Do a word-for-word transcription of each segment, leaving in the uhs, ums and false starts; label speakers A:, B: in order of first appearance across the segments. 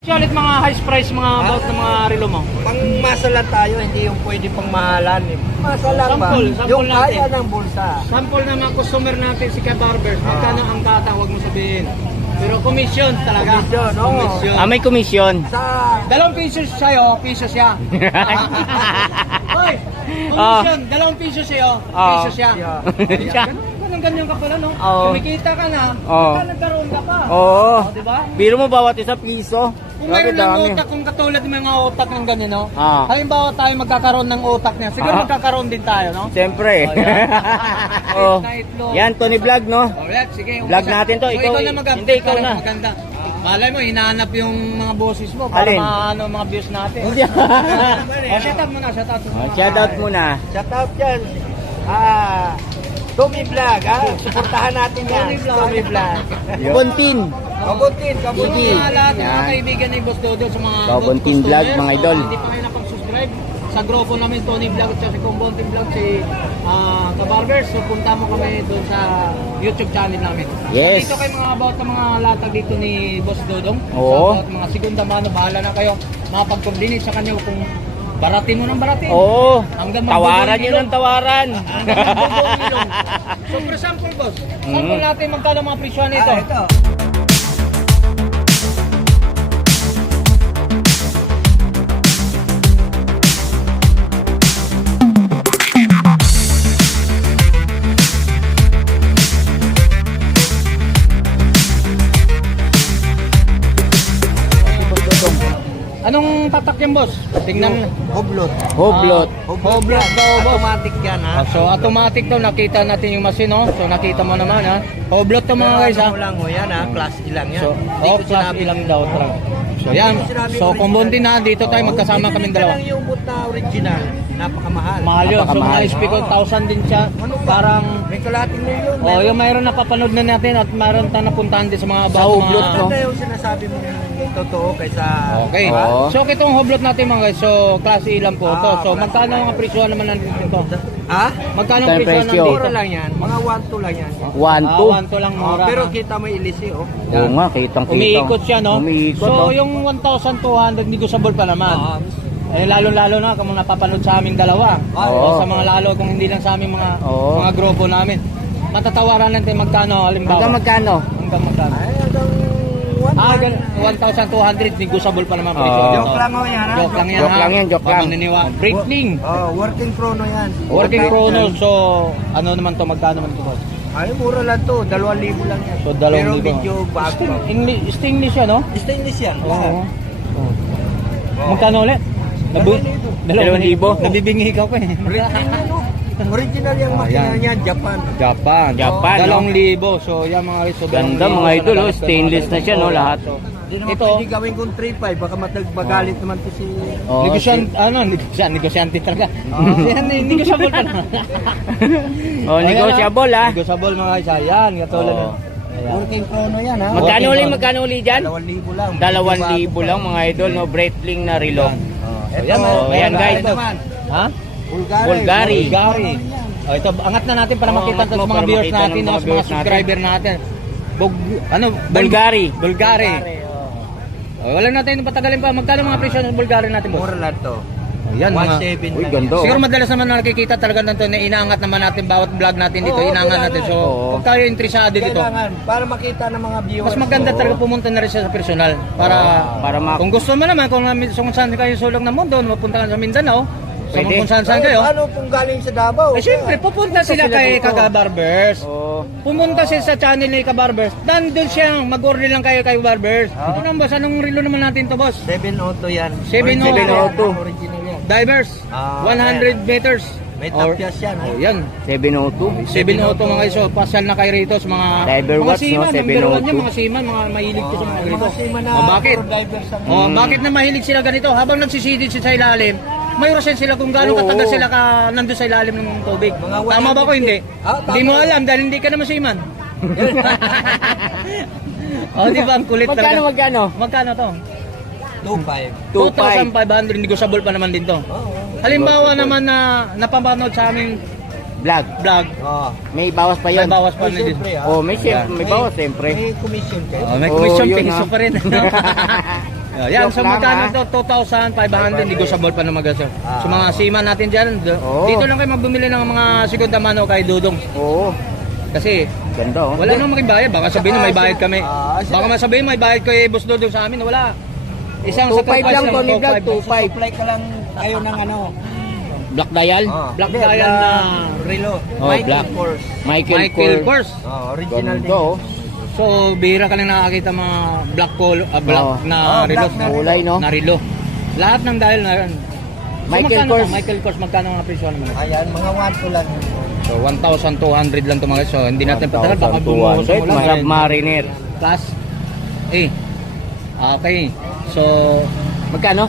A: Ulit mga high price mga about ng mga relo mo.
B: Pang masa lang tayo, hindi yung pwede pang mahalan. Eh. Masa lang ba?
A: Sample, sample
B: Yung
A: natin.
B: kaya ng bulsa.
A: Sample na mga customer natin si Ka-Barbers. Magkano ang bata, huwag mo sabihin. Pero commission talaga.
B: Commission, oo.
A: Commission.
C: Ah, may komisyon.
B: Sa...
A: Dalawang piso sa'yo, piso siya. Hoy! Commission, dalawang piso sa'yo, piso siya.
C: Siya.
A: Ganun ganyan ka pala, no?
C: Oo.
A: Kumikita ka na,
C: Oo.
A: baka nagkaroon ka pa.
C: Oo.
A: O, diba?
C: Biro mo bawat isa piso.
A: Kung
C: Grabe
A: mayroon ng
C: dami.
A: utak, kung katulad ng mga utak ng ganito,
C: Ah.
A: halimbawa tayo magkakaroon ng utak niya, siguro
C: Ah.
A: magkakaroon din tayo, no?
C: Siyempre.
A: Oh, yan.
C: Oh.
A: Na itlog.
C: Yan, Tony Vlog, no?
A: Alright, sige.
C: Vlog natin to.
A: So,
C: Ikaw-
A: ikaw na mag
C: hindi, ikaw na.
A: Maganda. Malay mo, hinahanap yung mga boses mo para
C: Alin?
A: maano mga views natin.
C: Hindi.
A: Oh, shout out muna, shout out muna.
C: Oh, shout out muna.
B: Shout out yan. Ah... Tommy Vlog, ah. Suportahan natin yan.
A: Tommy Vlog.
B: Tommy Vlog.
C: Buntin.
B: Kabutin,
A: Sa
B: kabutin.
A: mga lahat ng mga
C: Yan.
A: kaibigan ni Boss Dodo sa mga
C: Kabuntin
A: customers,
C: Vlog, mga
A: so,
C: idol.
A: Hindi pa kayo nakapag-subscribe sa grupo namin Tony Vlog at si Kumbontin Vlog si uh, Ka-Barbers. So punta mo kami doon sa YouTube channel namin.
C: Yes.
A: Dito kayo mga about ng mga latag dito ni Boss Dodong.
C: Oo.
A: So, about mga segunda mano, bahala na kayo makapag-coordinate sa kanya kung baratin mo ng baratin.
C: Oo.
A: Hanggang
C: Tawaran
A: magdudong
C: nyo
A: ilong.
C: ng tawaran.
A: Hanggang magdudong ilong. So for example, boss, sample
C: Mm.
A: natin magkano mga presyo nito.
B: Ah, ito.
A: Anong tatak yan, boss? Tingnan.
B: Hublot.
C: Hublot.
A: Hublot daw, boss.
B: Automatic yan, ha?
A: Ah, so automatic to, nakita natin yung machine, no? So nakita mo naman, ha? Hublot to mga guys, ha?
B: Ano lang ho yan, ha? Class E lang yan.
A: So,
B: Hindi
A: oh,
B: ko
A: plus
B: sinabi-
A: ilang daw talaga. So yan. So kung bunti na, dito tayo magkasama
B: Bibili
A: kaming
B: ka
A: dalawa.
B: lang yung boot na original. Napakamahal.
A: Mahal yun. So mga
C: Napakamahal.
A: S P ko, one thousand din siya.
B: Ano ba?
A: Parang,
B: May kalating milyon.
A: oh, yung mayroon napapanood na natin at mayroon tayong napuntahan din sa mga
C: Sa
A: about
C: hublot,
A: mga...
C: no?
B: Ano yung sinasabi mo totoo kaysa...
A: Okay.
C: Oo.
A: So itong hublot natin mga guys, so klase E lang po to.
B: Ah,
A: So
B: klase
A: magkano ang presyo naman natin ito?
B: Ha?
A: Magkano ang
C: Magkano
A: presyo
C: presyo?
A: nandito?
B: Mura lang yan. Mga one two lang yan.
C: One,
A: Ah,
C: two.
A: one to lang
B: Oh,
A: mura.
B: pero
A: ha?
B: kita mo ilisi, oh.
C: Oo nga, kitang kita.
A: Umiikot siya, no?
C: Umiikot,
A: so,
C: oh.
A: yung one thousand two hundred negotiable pa naman.
B: Ah,
A: Eh, lalo-lalo na kung napapanood sa aming dalawa.
C: Oo.
A: O sa mga lalo kung hindi lang sa aming mga
C: Oo.
A: mga grupo namin. Matatawaran natin magkano, halimbawa.
C: Hanggang magkano?
A: Hanggang magkano?
B: ay, hanggang one
A: Ah,
B: one.
A: one thousand two hundred negotiable pa naman presyo.
C: Oo.
B: Joke lang ho yan, ha?
A: Joke lang yan,
C: Joke
A: ha?
C: lang yan, joke lang.
A: Pagmaniniwa- Breakling.
B: Oh, working chrono yan.
A: Working
B: Okay.
A: chrono. So, ano naman to, magkano naman to, boss?
B: Ay, mura lang to. Dalawang libo lang yan.
A: So, dalawang
B: Pero
A: libo.
B: medyo bago.
A: Sting- English, stainless yan, no?
B: Stainless yan.
A: Oo.
B: lahat.
A: Oo. Magkano ulit? Nabu-
B: Dalawang libo.
C: Dalawang libo.
A: Nabibingi ka ko eh.
B: Original yan, oh. Original yung
A: Oh,
B: makina
A: yan.
B: niya, Japan.
A: Japan.
C: Japan,
A: Dalawang
C: no?
A: libo. So, yan mga guys. So, dalawang
C: Ganda,
A: libo
C: mga idol,
A: talaga.
C: oh. Stainless na siya, no, lahat.
A: So,
B: Hindi naman
A: ito,
B: pwede gawin kong three five. Baka matag magalit naman to si...
C: Oo,
A: negosyante, ano, negosyante, negosyante talaga. Yan, eh, negosyable pa naman.
C: Oh, negotiable, ha?
A: Negosyable mga guys. Ayan, katulad
C: Oo.
A: na. Ayan.
B: Working chrono yan, ha?
C: Magkano
A: Working
C: uli,
A: on.
C: magkano uli dyan?
B: Dalawang libo lang.
C: Dalawang libo lang, mga idol, no? Breitling na relo.
B: Oh, ito,
A: Ayan,
C: oh, ayan, guys.
B: naman.
A: Ha?
B: Bulgari.
C: Bulgari.
A: Bulgari. Oh, ito, angat na natin para
C: Oo,
A: makita
C: angat
A: sa
C: mo,
A: mga
C: para
A: viewers
C: makita ng
A: natin,
C: mga
A: no, sa mga
C: viewers natin.
A: subscriber natin. Bug, ano?
C: Bulgari.
A: Bulgari. Oh, wala natin patagalin pa. Magkano mga presyo ng Bulgari natin, boss?
B: Mura lang to.
A: Oh, yan,
B: one
A: mga...
B: seven
C: Uy,
B: lang
C: ganda.
B: yan.
A: Siguro madalas naman na nakikita talaga nito na inaangat naman natin bawat vlog natin dito,
B: Oo,
A: inaangat natin. So,
C: Oo.
A: kung tayo interesado dito,
B: Kailangan, para makita ng mga viewers.
A: mas maganda
C: Oo.
A: talaga pumunta na rin siya sa personal para
C: Para ma-
A: kung gusto mo naman kung, kung saan kayo sulong ng mundo, mapunta ka sa Mindanao, so
C: Pwede.
A: kung saan saan
B: Ay,
A: kayo.
B: Paano kung galing sa Davao?
A: Eh syempre, pupunta sila
C: sila
A: kay
C: dito.
A: Ka-Barbers.
C: Oh.
A: Pumunta siya sa channel ni Ka-Barbers. Nandun siya, mag-order lang kayo kay Barbers.
B: Ah.
A: Ano boss, anong relo naman natin to, boss?
B: seven auto yan.
A: seven
B: Original
C: auto.
B: yan, Original yan.
A: Divers,
B: Ah,
A: one hundred meters.
B: May
A: Or-
B: tapyas yan. ha?
A: Oh, yan.
C: seven oh two.
A: seven auto mga iso, pasyal na kayo rito sa mga
C: Diver
A: mga
C: watch, no?
A: seaman, number one
C: seven oh two.
A: yan, mga seaman, mga mahilig ko sa mga
B: Yung
A: ganito.
B: mga seaman na
A: Oh, bakit?
B: puro divers ang-
A: Oh, bakit na mahilig sila ganito? Habang nagsisidid sila sa ilalim, may orasan sila kung gaano
C: Oo.
A: katagal sila ka nandun sa ilalim ng tubig.
B: Mga
A: Tama ba ko hindi?
B: Ah, tama.
A: Hindi mo alam dahil hindi ka naman seaman. Oh, di ba ang kulit
C: Magkano,
A: talaga?
C: magkano?
A: Magkano to?
B: two five.
C: two five.
A: two thousand five hundred, negotiable pa naman din to.
B: Oo.
A: Halimbawa naman na napapanood sa aming
C: Vlog.
A: vlog,
B: Oh.
C: May bawas pa
A: may
C: yun.
A: bawas pa
B: May
A: na din.
B: siyempre, ah.
C: Oh, may, siyempre, may bawas, siyempre.
B: May commission kayo.
A: Oh, may
C: Oh,
A: commission
C: yun,
A: peso
C: ah.
A: pa rin. Uh, yan,
B: Joke
A: so
B: lang,
A: magkano
B: ah.
A: to? two thousand five hundred, negotiable pa naman sir.
B: Ah.
A: So mga seaman natin dyan, d-
B: Oo.
A: dito lang kayo magbumili ng mga segunda mano kay Dudong.
B: Oo.
A: Kasi
B: Ganda oh.
A: wala namang makibayad, baka sabihin na may bayad kami.
B: Ah, sila-
A: Baka masabihin may bayad kay Boss Dudong sa amin, wala. Isang
B: two five
A: sacrifice
B: lang Tony
A: two
B: Vlog,
A: five.
B: two five.
D: Supply ka lang kayo ng ano,
C: Black dial?
A: Black
D: Hindi,
A: Dial
D: na
A: na
D: relo.
C: Oh,
D: Michael
C: black.
D: Kors.
C: Michael,
A: Michael
C: Kors.
A: Kors.
D: Oh, original
B: Ganda
D: din.
B: oh.
A: So, bihira ka lang nakakita mga black col, ah, black
B: Oo.
A: na
D: Oh,
A: relo.
D: black na relo.
B: Kulay no.
A: Na relo. Lahat ng dial na yan. So,
B: Michael
A: magkano
B: Kors.
A: to? Michael Kors, magkano ang presyo naman?
D: Ayan, mga one to lang.
A: So, one thousand two hundred lang ito mga. So, hindi natin patagal. Baka
B: one thousand two
A: bumuhos
B: hundred,
A: mo lang.
B: Submariner.
A: Class A. Okay. So,
B: Magkano?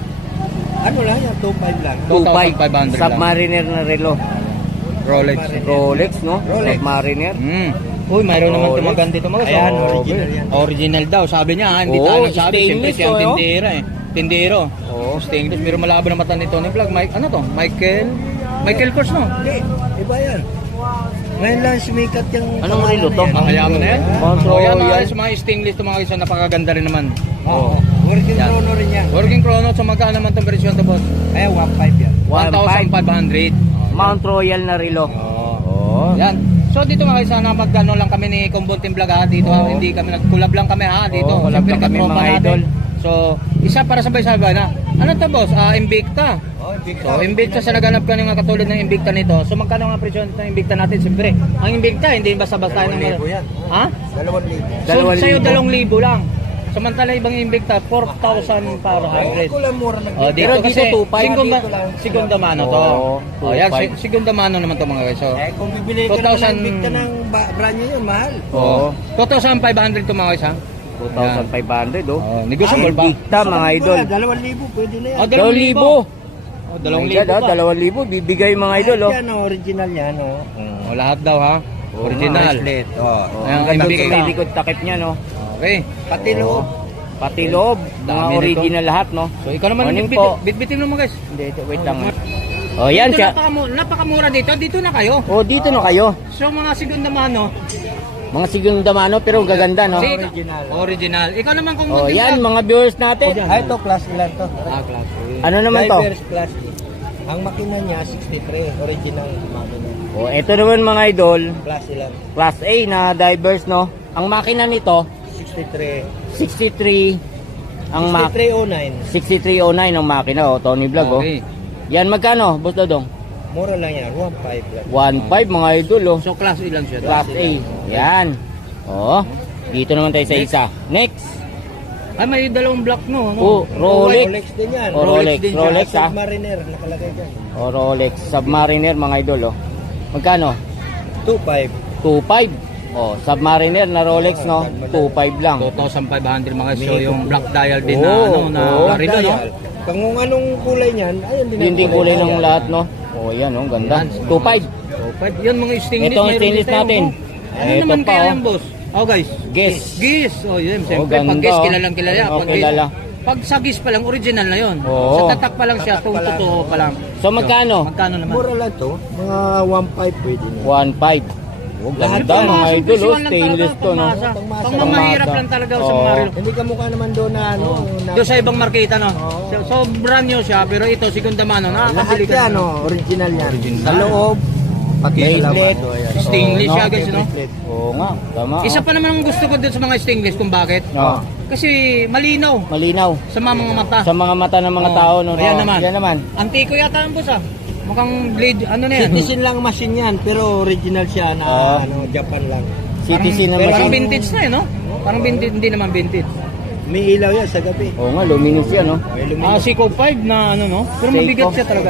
D: Ano lang yan, two five lang.
B: two five.
A: two thousand five hundred lang.
B: Submariner na relo.
A: Rolex.
B: Rolex no?
D: Rolex.
B: Submariner.
A: Hmm. Uy, mayroon naman
B: Rolex.
A: tumagan dito mga.
D: Ayan,
A: So,
D: original yan.
A: Original daw, sabi niya, ha? Hindi
B: Oo,
A: tayo nagsabi. Siyempre
B: stainless
A: siya ang
B: to, oh.
A: tindera eh. Tindero.
B: Oo.
A: Stainless, pero malabo na mata ni Tony Vlog. Mike, ano to? Michael? Michael Kors, no?
D: Hindi, iba yan. Ngayon lang sumikat yung...
B: Anong
D: pangalan
B: relo to?
D: yan.
A: Ah, kaya mo na yan?
B: Control
A: Oh, yan,
B: yan.
A: ayos, mga stainless to mga isa, napakaganda rin naman.
D: Oo. Working
A: Yan.
D: chrono rin yan.
A: Working chrono, so magkano naman itong presyon to, boss?
D: Ayan, one five yan.
A: one thousand five hundred.
B: Mount Royal na relo.
A: Oo.
B: Oh.
A: Yan. So dito mga isa na magkano lang kami ni Kumbol Team Vlog ha. Dito ha,
B: Oo.
A: hindi kami nag-collab lang kami ha dito.
B: Oo, collab
A: Siyempre
B: lang kami,
A: katropa
B: mga
A: natin.
B: idol.
A: So isa para sabay-sabay na. Ano to boss? Ah, Invicta.
D: Oh, big
A: So Invicta sa naganap ka nga katulad ng Invicta nito. So magkano nga presyo ng Invicta natin? Siyempre, ang Invicta hindi basta-basta ng
D: Libo yan.
A: Ha?
D: Dalawang libo.
A: So
B: Dalawang
A: sa'yo
B: libo.
A: dalawang libo lang. Samantala ibang Invicta four thousand five hundred.
D: Ko lang mura nag-
A: Oh, dito
B: Pero dito
A: kasi
B: two five.
A: segunda,
D: Dito lang.
A: segunda mano to.
B: Oo,
A: Oh, yan,
B: two five.
A: se- segunda mano naman to mga guys. So,
D: Eh, kung bibili ka
A: two
D: naman
A: thousand
D: ng Victa ng ba- brand nyo yun, mahal.
A: oh, two thousand five hundred to mga guys ha.
B: two thousand five hundred oh.
A: Oh, negotiable ba?
B: Invicta mga idol.
D: Dalawang libo, pwede na yan.
A: Oh,
B: Dalawang libo.
A: Oh, dalawang
B: My
A: libo
B: God, ah,
A: pa.
B: dalawang libo. Bibigay mga idol oh.
D: Yan, oh, original yan, oh.
A: Oh, lahat daw ha.
B: Oo,
A: Original.
D: Bracelet, oh.
B: Oh,
A: Ayan,
B: ang ganda
A: Invicta.
B: sa may likod takip niya no.
A: Okay.
D: Pati loob.
B: Pati loob, mga
A: Dami nito.
B: original lahat no.
A: So ikaw naman
B: Morning
A: bit,
B: po.
A: bit, bitbitin mo guys.
B: Hindi, ito, wait lang. Oh, yan
A: Dito
B: siya.
A: napakamura, napakamura dito. Dito na kayo.
B: Oh, dito na kayo.
A: So mga segunda mano.
B: Mga segunda mano pero gaganda no.
A: Si-
D: Original.
A: Original. Ikaw naman kung
B: Oh,
A: munting
B: yan
A: vlog.
B: mga viewers natin.
D: Ay, ito, class ilan to?
A: Ah, class.
B: Ano naman to?
D: Divers class A. Ang makina niya, sixty-three. Original makina.
B: Oh, ito naman mga idol,
D: Class ilan?
B: class A na divers no. Ang makina nito
D: sixty-three.
B: sixty-three ang ma
D: sixty-three oh nine.
B: sixty-three oh nine ang makina oh, Tony Vlog oh.
A: Okay.
B: Yan magkano, Boss Dodong?
D: Mura lang yan, one five lang.
B: one five mga idol oh.
A: So class ilan siya?
B: Class A. Yan. Oh. Dito naman tayo sa isa. Next.
A: Ay, may dalawang block no. Ano?
B: Oh, Rolex.
D: Rolex din yan.
B: Oh, Rolex,
A: din siya.
B: Rolex ah.
D: Submariner, nakalagay dyan.
B: Oh, Rolex Submariner mga idol oh. Magkano?
D: two five.
B: two five. Oh, Submariner na Rolex no. two five lang.
A: two thousand five hundred mga so yung black dial din na
B: Oo,
A: ano na
B: oo.
A: na relo, no?
D: Dial. Kung anong kulay niyan, ayun din. ang
B: Hindi kulay ng
D: niya.
B: lahat no. Oh, yan oh, ganda.
A: Yan.
B: two five.
A: So, pwede yun mga stainless.
B: Ito ang
A: mayroon
B: stainless
A: din tayo,
B: natin.
A: oh. Ano
B: Ito
A: naman
B: pa,
A: kaya
B: oh.
A: yan, boss? Oh, guys.
B: Guess.
A: Gis. Oh, yun.
B: Oh,
A: Siyempre, pag
B: ganda,
A: gis,
B: oh.
A: kilalang kilala.
B: Oh,
A: Pag gis,
B: kilala.
A: pag sa gis pa lang, original na yun.
B: Oo.
A: Sa tatak pa lang siya,
D: Tatak
A: tung
D: pa lang.
A: totoo pa lang.
B: So, magkano?
A: Magkano naman?
D: Mura lang to. Mga one five pwede na.
B: one five. Oh,
D: Lahat
B: ganda
D: yan,
B: mga idol oh.
A: Simplisiwan lang
B: Stainless
A: talaga,
B: to no.
A: pangmasa.
D: Pangmasa.
A: Pangmamahirap
B: Pangmasa.
A: lang talaga sa
B: Oo.
A: mga relo.
D: Hindi ka mukha naman doon na ano. na,
A: Doon sa ibang marketa, no?
D: Oo.
A: So, so brand new siya, pero ito, segunda mano,
D: lahat
A: nakakabili ka
D: yan,
A: na.
D: oh, original yan.
A: Original.
D: Sa loob, pati sa
B: Bracelet.
D: labas. Oh, ayan.
A: Stainless
B: Oh,
A: siya,
B: no?
A: guys, no?
D: Bracelet.
B: Oo nga, tama.
A: Isa
B: oh.
A: pa naman ang gusto ko dito sa mga stainless kung bakit.
B: Oh,
A: Kasi malinaw
B: malinaw.
A: sa mga mga mata.
B: Sa mga mata ng mga
A: Oo.
B: tao no.
A: Ayan
B: Oh,
A: naman.
B: Yan naman.
A: Antiko yata ang boss ah. Mukhang blade, ano na yan?
D: Citizen lang machine yan, pero original siya na
B: Ah.
D: ano, Japan lang.
B: Citizen na
A: Parang
B: machine.
A: vintage na eh, no? Parang vintage, hindi naman vintage.
D: May ilaw yan sa gabi.
B: Oo nga, luminous yan no.
D: May
A: Ah,
D: luminous.
A: Seiko five na ano, no? Pero
B: Seiko.
A: mabigat siya talaga.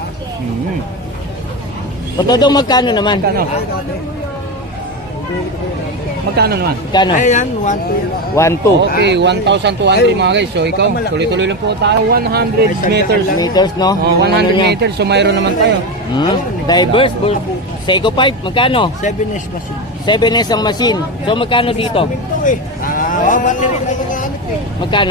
A: Hmm.
B: Ba't daw magkano naman?
A: Magkano? Magkano naman?
B: Magkano?
D: Ayan, one to yan.
B: one two
A: Okay, one thousand two hundred mga guys. So ikaw, tuloy-tuloy lang po tayo. one hundred meters.
B: meters no.
A: Oh,
B: Yung
A: one hundred
B: ano niya.
A: meters. So mayroon naman tayo.
B: Hmm? Divers, bu- Seiko five, magkano?
D: Seven S machine.
B: seven S ang machine. So magkano dito?
D: Ah, battery na ginagamit eh.
B: Magkano?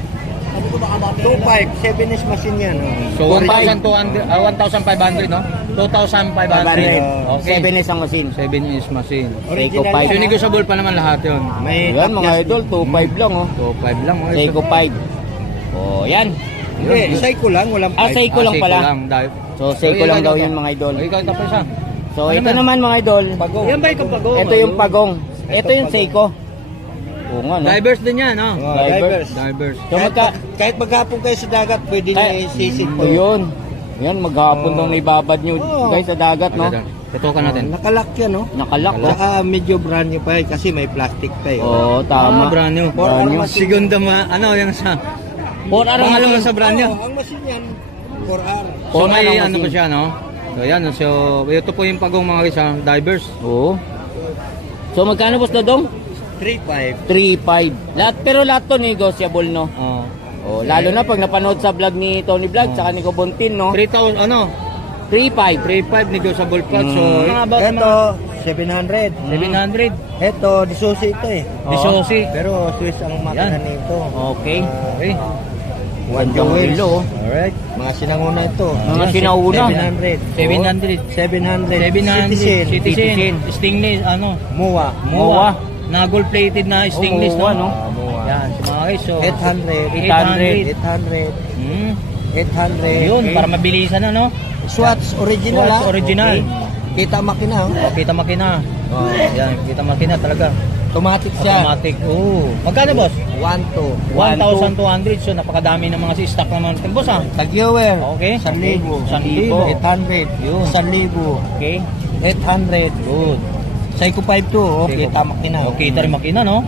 D: two five, seven S machine yan. Oh.
A: So one thousand two hundred, ah, one thousand five hundred, no? two thousand five
C: five
A: hundred.
C: hundred.
A: Okay.
C: seven is ang machine.
A: seven is machine.
C: Seiko
B: Original
C: five.
A: So, negotiable pa naman lahat yun.
B: May
C: Yan mga idol, two five lang oh.
A: two five lang. Okay.
C: Seiko five. Oh, yan.
D: Hindi, Seiko lang, walang
C: Ah,
D: five.
C: Seiko lang pala.
A: Lang, dahil.
C: So, Seiko lang daw yun mga idol.
A: Okay, ikaw tapos isa.
C: So, ito naman mga idol.
D: Pagong.
A: Yan ba yung pagong?
C: Ito yung pagong. Ito yung Seiko. Oo nga, no?
A: Divers din yan, no?
D: Oh,
C: Divers.
D: divers.
A: Divers.
C: So, magka...
D: Kahit maghapon kayo sa dagat, pwede nyo
C: Ay,
D: isisit
C: oh, yun. Yan, maghapon nung naibabad nyo
D: Oh.
C: guys sa dagat, no?
A: Tutukan natin.
D: Nakalak yan, no?
C: Nakalak, oh.
D: Saka medyo brand new pa eh, kasi may plastic pa eh.
C: Oo,
A: Ah,
C: tama.
A: brand new.
C: Brand new.
A: Segunda ma, ano yan sa...
C: Four hour
A: Pangalo
C: machine.
A: lang sa brand new.
D: Oo, ang machine yan, four R.
A: So
C: Four
A: may
C: hour
A: ano
C: machine.
A: pa siya, no? So yan, so ito po yung pagong mga isa, divers.
C: Oo. So, magkano boss Dodong?
D: three five.
C: three five. Lahat, pero lahat to negotiable, no?
A: Oh.
C: Oh, lalo na pag napanood sa vlog ni Tony Vlog, saka ni Kobontin, no?
A: three thousand, ano?
C: three five.
A: three five negotiable pa. So,
C: Mm.
A: mga about
D: Ito, seven hundred.
A: seven hundred.
D: Ito, disusi ito eh.
C: Oo.
A: Disusi.
D: Pero Swiss ang makina
A: Yan.
D: nito.
C: Okay.
A: Okay.
D: One
C: Gandang
D: wheels.
C: relo, oh.
D: Alright. Mga sinanguna ito.
C: Mga sinauna.
D: seven hundred.
A: seven hundred.
D: seven hundred.
A: seven hundred.
D: Citizen.
A: Citizen.
C: Citizen.
A: Stainless, ano?
D: Moa.
C: Moa.
A: Na gold plated na stainless,
C: Moa,
A: no?
C: no?
D: Ah, Moa.
A: Yan, si mga guys. So,
D: eight hundred.
C: eight hundred.
D: eight hundred.
A: Hmm.
D: eight hundred.
A: Yun, para mabilisan, ano?
D: Swatch original
A: Swatch
D: ah.
A: original.
D: Okay. Kita makina. oh.
A: Oh, kita makina.
D: Oh.
A: Yan, kita makina talaga.
D: Automatic siya.
A: Automatic. Oh. Magkano, boss?
D: one two.
C: One,
A: one thousand two hundred. So, napakadami ng mga si stock naman. Boss, ah.
D: Tag-viewer.
A: Okay.
D: San libo.
A: San libo.
D: eight hundred.
A: Yun.
D: San libo.
A: Okay.
D: eight hundred.
A: Good.
D: Seiko five two. Oh.
A: Seiko.
D: Kita makina.
A: Okay, kita rin makina, no?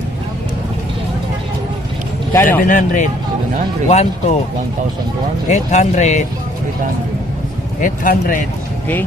C: Kano?
D: seven hundred.
A: seven hundred.
D: one two.
A: one thousand two hundred.
D: eight hundred.
A: eight hundred.
D: eight hundred.
A: Okay.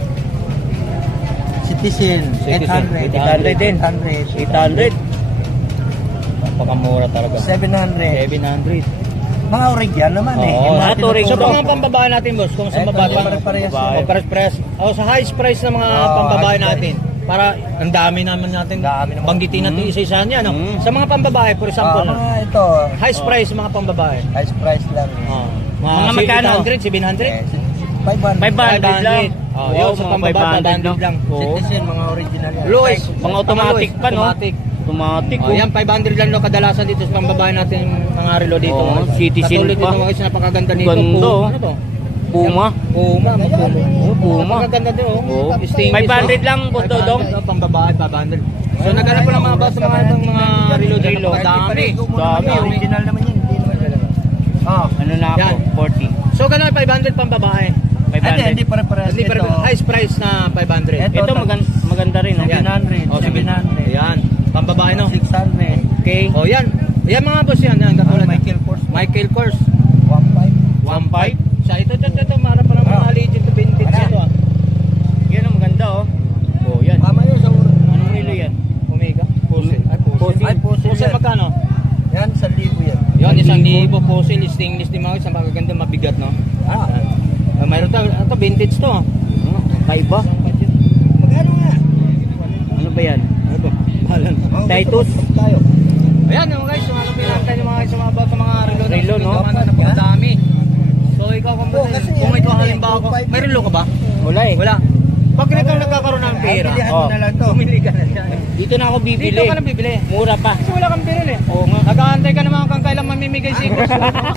D: Citizen. eight hundred.
A: eight hundred din.
D: eight hundred.
C: eight hundred.
A: Napakamura talaga.
D: seven hundred.
A: seven hundred.
D: Mga orig-yan naman eh.
A: Oo,
D: Yung mga
C: ah, touring
A: So,
C: to.
A: pang mga pambabae natin, boss, kung sa
D: Eto,
A: babae,
D: pare-parehas
A: o
D: yun.
A: pares-pares. O, sa highest price ng mga
D: Oo,
A: pambabae
D: highest
A: natin. Para, ang dami naman natin,
D: Dami naman.
A: banggitin natin
C: Mm.
A: isa-isa niya, no?
C: Mm.
A: Sa mga pambabae, for example,
D: Ah,
A: no?
D: mga ito.
A: highest
D: oh,
A: price sa mga pambabae.
D: Highest price lang.
A: Oh.
C: Mga magkano?
A: eight hundred, seven hundred?
D: Eh, five hundred.
C: five hundred lang.
A: Oh,
C: Wow,
A: yun, sa
C: mga
A: pambabae,
C: five hundred
A: five hundred lang.
C: Oo.
D: Citizen, mga original yan.
A: Lowest.
C: Mga automatic
A: Lowest,
C: pa, no?
A: Automatic.
C: Automatic,
A: Oh,
C: oh.
A: yan, five hundred lang no, kadalasan dito sa pambabae natin mga relo dito.
C: Oo, Citizen
A: Katulad
C: pa.
A: dito mga kasi napakaganda nito.
C: Ganda,
A: Puma,
C: oh.
A: ano to?
C: Puma.
A: Puma, mga Puma.
C: Oh, Puma.
A: Napakaganda din, oh.
C: Oo.
A: Stainless,
C: five hundred
A: oh.
C: lang, Boss
A: five hundred,
C: Dodong.
A: oh, pambabae, five hundred. So, naghanap ko ng mga bus, mga itong mga relo dito.
C: Relo.
A: Napakadami.
C: Dami, oh.
D: Original naman yan. Hindi naman talaga. Oh.
C: Ano na ako?
A: Yan.
C: forty.
A: So, ganun, five hundred pambabae.
C: five
D: Hindi,
C: hundred.
D: hindi pare-parehas
A: Hindi, pero
D: ito.
A: highest price na five hundred.
D: Ito,
C: Ito maganda, maganda rin, no?
A: Yan.
D: seven hundred,
A: Oh,
D: seven hundred.
A: Yan. Pambabae, no?
D: six hundred.
A: Okay. Oh, yan. Yan mga boss yan. Yan, katulad.
D: Ah, Michael Kors.
A: Michael Kors.
D: one five.
A: one five. Sa ito, ito, ito, ito. Mara pa ng mga
D: Ah.
A: legend to vintage
D: Ano?
A: ito, ah.
C: Yan ang maganda, oh. Oh, yan.
D: Tama yun sa uro.
C: Anong relo yan?
A: Omega. Pusil. Ay, pusil.
C: Pusil.
A: Ay, pusil. Pusil
D: yan.
A: magkano?
D: Yan, sa libo yan.
A: Yan, isang libo. Pusil, stainless din mga isang magaganda, mabigat, no?
D: Ah.
A: Ah, mayroon to, ito, vintage to. ah.
C: Kaiba?
D: Magkano nga?
C: Ano ba yan?
A: Ano ba? Bahala na.
D: Oh,
C: Titus.
D: gusto tayo.
A: Ayan, mga guys, yung ano pinantay yung mga guys, yung mga about sa mga relo.
C: Relo, no?
A: Napakadami. So, ikaw kung,
D: Oh, kasi
A: kung
D: yan,
A: ikaw
D: yan,
A: halimbawa ko,
D: two five.
A: may relo ka ba?
C: Wala eh.
A: Wala. Pag ganito nagkakaroon ng pera,
D: Ay, bilihan
C: Oh.
D: mo na lang to.
A: bumili ka na dyan.
C: Dito na ako bibili.
A: Dito ka na bibili.
C: Mura pa.
A: Kasi wala kang binili.
C: Oo nga.
A: Nag-aantay ka naman kung kailan mamimigay si Boss.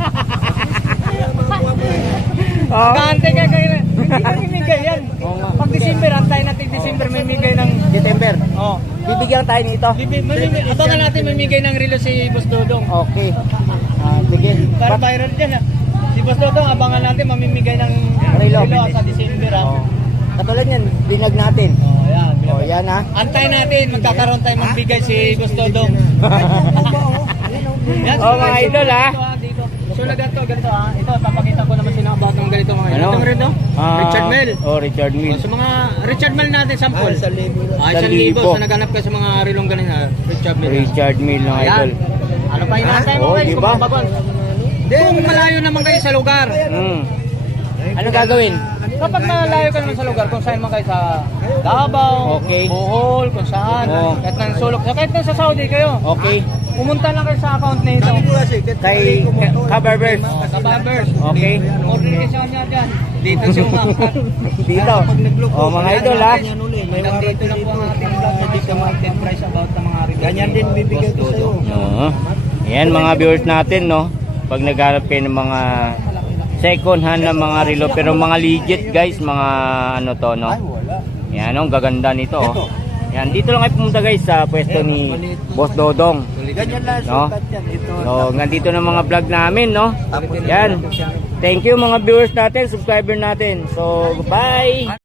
C: Oh.
A: Nag-aantay ka kailan. Hindi ka mimigay yan.
C: Oo nga.
A: Pag December, antay natin December mamimigay ng...
C: September.
A: Oh.
C: Bibigyan tayo nito.
A: Bibi- mamimigay- Abangan natin mamimigay ng relo si Boss Dodong.
C: Okay. Ah, sige.
A: Para
C: Ba't-
A: viral dyan ha. Si Boss Dodong, abangan natin mamimigay ng
C: Relo.
A: relo sa December ha.
C: Oh. Katulad yan, binag natin.
A: Oh, yan.
C: Oh, yan ha.
A: Antay natin, magkakaroon tayo magbigay si Boss Dodong. Yan,
C: Oh, mga
A: guys,
C: idol, ha?
A: dito, Dito. So, na ganito, ganito ha. Ito, papakita ko naman sinabat ng ganito mga idol.
C: Ano?
A: Itong rito,
C: Ah,
A: Richard Mell.
C: Oh, Richard
A: Oh,
C: Mell.
A: sa mga Richard Mell natin,
D: Ah,
A: sample.
D: sa libo lang.
A: Ah,
C: Sa
A: isang libo.
C: libo.
A: So, naghanap ka sa mga rilong ganun ha. Richard Mell.
C: Richard Mell, mga
A: Ayan.
C: idol.
A: Ano pa inaantay mo
C: Oh,
A: guys?
C: di
A: Kung
C: ba?
A: mabagon. Kung malayo naman kayo sa lugar.
C: Hmm. Ano gagawin?
A: Kapag malayo ka naman sa lugar, kung saan man kayo sa Davao,
C: Okay.
A: Bohol, kung saan,
C: Oh.
A: kahit nang sulok, kahit nang sa Saudi kayo.
C: Okay.
A: pumunta lang kayo sa account na ito.
D: Sabi ko kasi,
C: Kay Kabarbers.
A: Oh, Kabarbers.
C: Okay.
A: Order kayo sa kanya dyan. Dito siya umakat.
C: Dito. Oh, mga idol ha.
D: May
A: Hanggang
D: warranty
A: dito lang po ang ating
D: dito.
A: vlog. Hindi ka market price about ng mga review.
D: Ganyan din bibigay ko sa'yo.
C: Oo. Yan mga viewers natin, no. Pag naghanap kayo ng mga second hand na mga relo, pero mga legit guys, mga ano to, no. Yan, ang gaganda nito, oh. Yan, dito lang kayo pumunta guys sa pwesto ni Boss Dodong.
D: Ganyan lang
C: No?
D: sukat yan. Ito.
C: So, nandito na mga vlog namin, no. Yan. Thank you mga viewers natin, subscriber natin. So, goodbye.